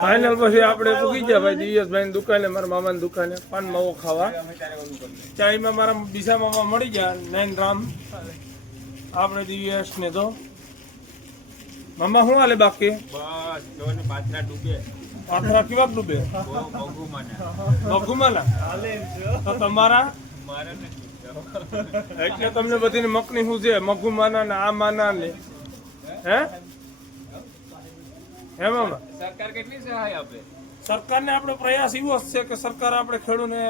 Final પછી આપણે પૂકી ગયા ભાઈ દિયેશભાઈ દુકાને, મારા મામાની દુકાને પાન માવો ખાવા. ચાયમાં મારા બીજા મામા મળી ગયા નયન રામ. આપણે દિયેશ ને તો મામા શું હાલે બાકી? બસ જોને પાથરા ડૂબે. પાથરા કેવા ડૂબે? મગુમાના તો તમારા એટલે તમને બધીને મકની શું છે? મગુમાના ને આ માના ને હે મામા સરકાર કેટલી સહાય આપે? સરકારને આપણો પ્રયાસ એવો જ છે કે સરકાર આપણે ખેડૂતને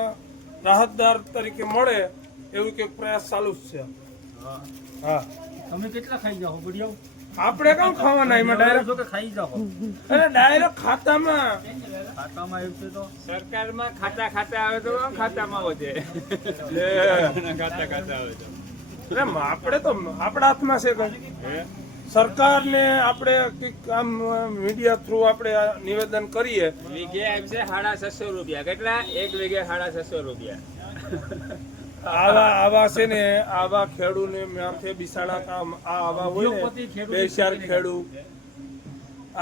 રાહતદાર તરીકે મળે એવું કે પ્રયાસ ચાલુ જ છે. હા તમે કેટલા ખાઈ જાઓ બઢિયાઓ? આપણે કામ ખાવાના એમાં ડાયરેક્ટ ખાઈ જાઓ. અરે ડાયરેક્ટ ખાતામાં ખાતામાં આવ્યું છે તો સરકારમાં ખાતા આવે તો ખાતામાં વધે. ખાતા આવે તો એટલે આપણે તો આપણા હાથમાં છે કઈ. સરકારને આપણે કંઈક આમ મીડિયા થ્રુ આપણે નિવેદન કરીએ. વીઘે આવશે 650 રૂપિયા. કેટલા? એક વીઘે 650 રૂપિયા. આવા છે ને આવા ખેડૂને માથે બિસાડા કામ આવા હોય ને બે ચાર ખેડૂત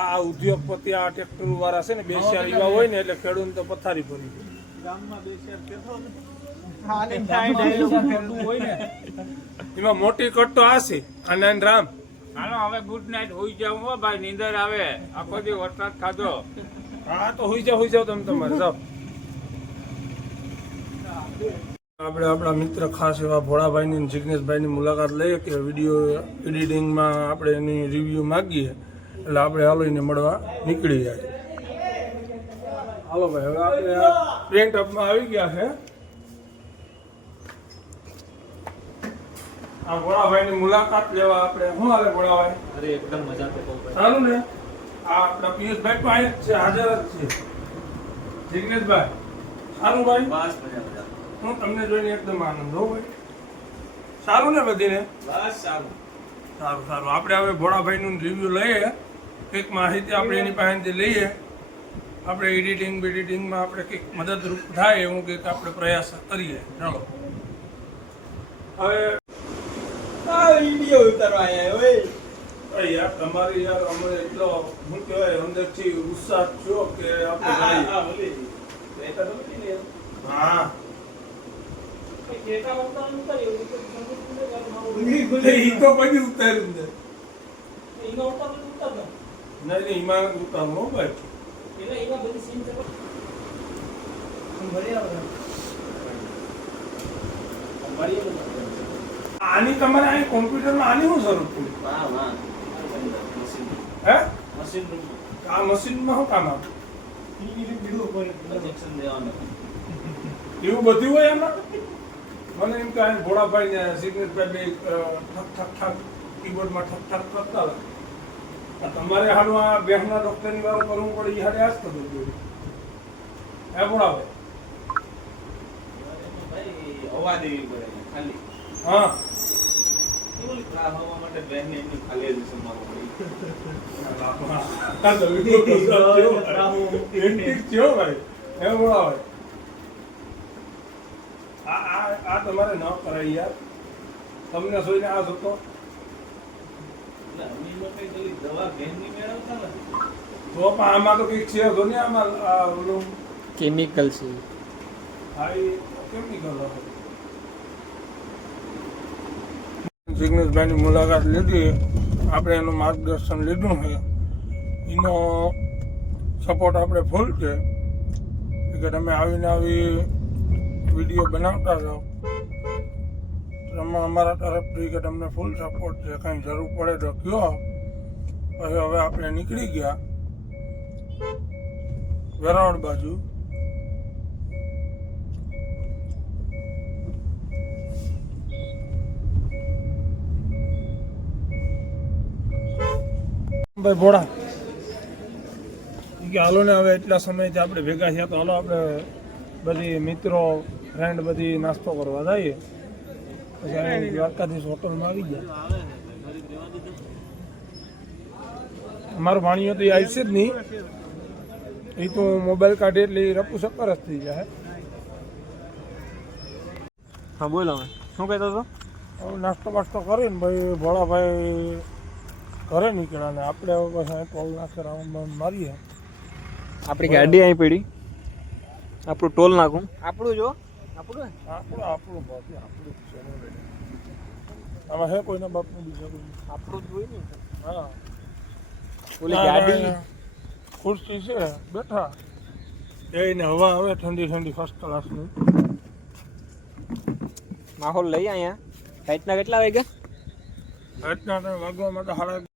આ ઉદ્યોગપતિ આ ટ્રેક્ટર વાળા છે ને બે ચાર એવા હોય ને એટલે ખેડૂત તો પથારી ભરી ગામમાં બે ચાર હોય ને એમાં મોટી કટ તો આ છે આનંદ રામ. હાલો હવે ગુડ નાઈટ. હોઈ જાવ હો ભાઈ, નીંદર આવે. આખો દી વરસાદ ખાધો. હા તો હોઈ જાવ તમે તમારે જાઓ. આપણે આપણા મિત્ર ખાસ એવા ભોળાભાઈની અને જિગ્નેશભાઈની મુલાકાત લઈએ કે વિડીયો એડિટિંગમાં આપણે એની રિવ્યૂ માગીએ એટલે આપણે હાલો એને મળવા નીકળી જાય. હાલો ભાઈ હવે આપણે પ્રિન્ટ અપમાં આવી ગયા છે. આ ભોળાભાઈની મુલાકાત લેવા આપણે શું હાલે ભોળાભાઈ? અરે એકદમ મજા તો સારું ને? આ આપણા પિયુષભાઈ તો અહીં જ છે, હાજર જ છે. જિગ્નેશભાઈ સારું ભાઈ? બસ મજા હું તમને જોઈને એકદમ આનંદ હો ભાઈ. સારું ને બધીને? બસ સારું. આપણે હવે ભોળાભાઈનું રિવ્યુ લઈએ, કંઈક માહિતી આપણે એની પાસેથી લઈએ. આપણે એડિટિંગમાં આપણે કંઈક મદદરૂપ થાય એવું કંઈક આપણે પ્રયાસ કરીએ. ચાલો હવે વિડિયો ઉતારવા આવ્યા હોય. યાર તમારી યાર અમે એટલો શું કહેવાય અંદરથી ઉત્સાહ છો કે આપણે હા ઈ તો પછી ઉતાર્યું ને નહીં એમાં ઉતારવું હો ભાઈ. આની તમારે અહીં કોમ્પ્યુટરમાં આની શું જરૂર પડી? હે આ મશીનમાં શું કામ આપે? એવું બધું હોય એમાં? મને એમ કે ભોળાભાઈ ને સિગ્નેચભાઈ બે ઠક કીબોર્ડમાં ઠક કરતા હતા. તમારે હારું આ બેહના ડોક્ટરની વાળું કરવું પડે એ હારે આ જ થતું હતું. હે ભોળાભાઈ? હવા દેવી પડે ખાલી. હા હવા માટે બેન એમની ખાલી જ સંભાળવું પડે. આ તમારે ન કરાય યાર. તમને જોઈને આ હતો દવા બેનની મેળવતા નથી તો પણ આમાં તો કંઈક છે તો ને આમાં ઓલું કેમિકલ છે. હા એ કેમિકલ હશે. જિગ્નેશભાઈની મુલાકાત લીધી, આપણે એનું માર્ગદર્શન લીધું છે, એનો સપોર્ટ આપણે ફૂલ છે કે તમે આવીને આવી વિડીયો બનાવતા જાઓ. અમારા તરફથી કે તમને ફૂલ સપોર્ટ છે, કંઈ જરૂર પડે તો કયો. પછી હવે આપણે નીકળી ગયા વેરાવળ બાજુ. ભાઈ ભોળા કે હાલો ને હવે એટલા સમયથી આપણે ભેગા થયા તો હાલો આપણે બધી મિત્રો ફ્રેન્ડ બધી નાસ્તો કરવા જઈએ. પછી અહીં દ્વારકાધીશ હોટલમાં આવી ગયા. અમારો ભાણિયો તો એ આવશે જ નહીં, એ તો મોબાઈલ કાઢે એટલે એ રપુ સક્કર જ થઈ જાય. હા બોલો શું કહેતો હતો? હવે નાસ્તો બાસ્તો કરીને ભાઈ ભોળાભાઈ ઘરે નીકળ્યા ને આપણે હવે પછી ટોલ નાખે રાઉન્ડ બાઉન્ડ મારીએ. આપણી ગાડી અહીં પડી, આપણું ટોલ નાખું, આપણું જો આપણું આપણું બાકી આપણું જ છે ને. આમાં હે કોઈના બાપનું બીજા કોઈ? આપણું જ હોય ને. હા ઓલી ગાડી ખુરશી છે બેઠા એને હવા આવે ઠંડી ઠંડી ફર્સ્ટ ક્લાસની. માહોલ લઈ અહીંયા રાતના કેટલા વાગ્યા? રાતના વાગવામાં તો 11:30